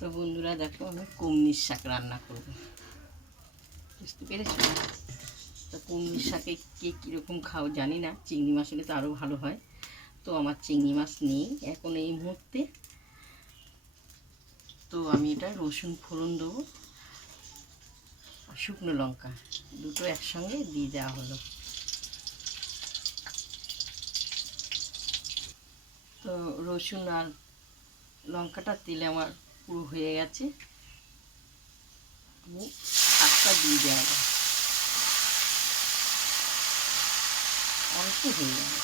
তো বন্ধুরা দেখো, আমি কুমড়ির শাক রান্না করব, বুঝতে পেরেছো? তো কুমড়ির শাকে কে কীরকম খাও জানি না, চিংড়ি মাছ হলে তো আরও ভালো হয়। তো আমার চিংড়ি মাছ নেই এখন এই মুহূর্তে। তো আমি এটা রসুন ফোড়ন দেবো আর শুকনো লঙ্কা দুটো একসঙ্গে দিয়ে দেওয়া হলো। তো রসুন আর লঙ্কাটা তেলে আমার পুরো হয়ে গেছে, আমি শাকটা দিয়ে দেওয়া হবে, অল্প হয়ে যাবে।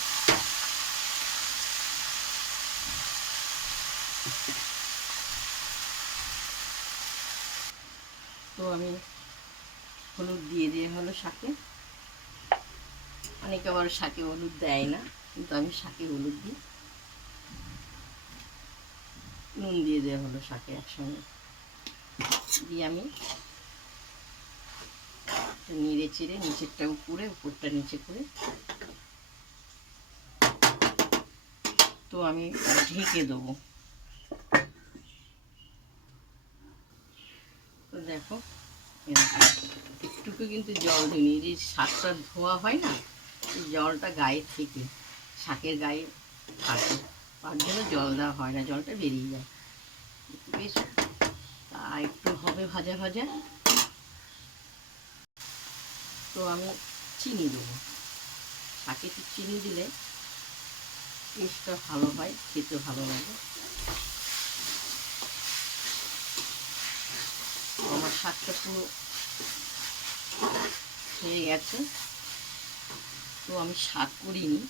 তো আমি হলুদ দিয়ে হলো শাকে। অনেকে আবার শাকে হলুদ দেয় না, কিন্তু আমি শাকে হলুদ দিই। নুন দিয়ে দেওয়া হলো শাকে একসঙ্গে দিয়ে আমি নেড়ে চেড়ে নিচেরটা উপরে উপরটা নিচে করে তো আমি ঢেকে দেবো। তো দেখো, একটুকু কিন্তু জল দিইনি, যে শাকটা ধোয়া হয় না, জলটা গায়ে থেকে শাকের গায়ে থাকে, তার জন্য জল দেওয়া হয় না, জলটা বেরিয়ে যায়। বেশ তা একটু হবে ভাজা ভাজা। তো আমি চিনি দেবো, শাকে একটু চিনি দিলে টেস্টটা ভালো হয়, খেতে ভালো লাগে। আমার শাকটা পুরো হয়ে গেছে। তো আমি শাক করিনি,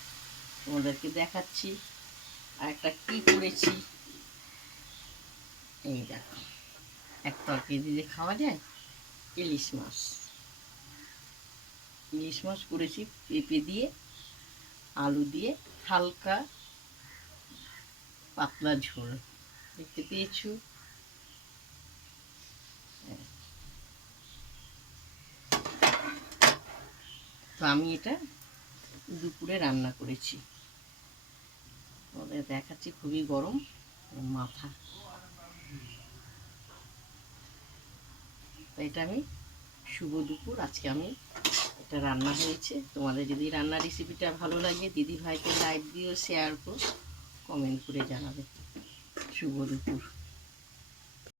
তোমাদেরকে দেখাচ্ছি আর একটা কী করেছি। এই দেখো, এক তরকারি দিয়ে খাওয়া যায়, ইলিশ মাছ। ইলিশ মাছ করেছি পেঁপে দিয়ে, আলু দিয়ে, হালকা পাতলা ঝোল, দেখতে পেয়েছো? তো আমি এটা দুপুরে রান্না করেছি, তোমাদের দেখাচ্ছি। খুবই গরম মাথা, তো এটা আমি শুভ দুপুর আজকে আমি এটা রান্না হয়েছে। তোমাদের যদি রান্নার রেসিপিটা ভালো লাগে, দিদি ভাইকে লাইক দিও, শেয়ার করো, কমেন্ট করে জানাবে। শুভ দুপুর।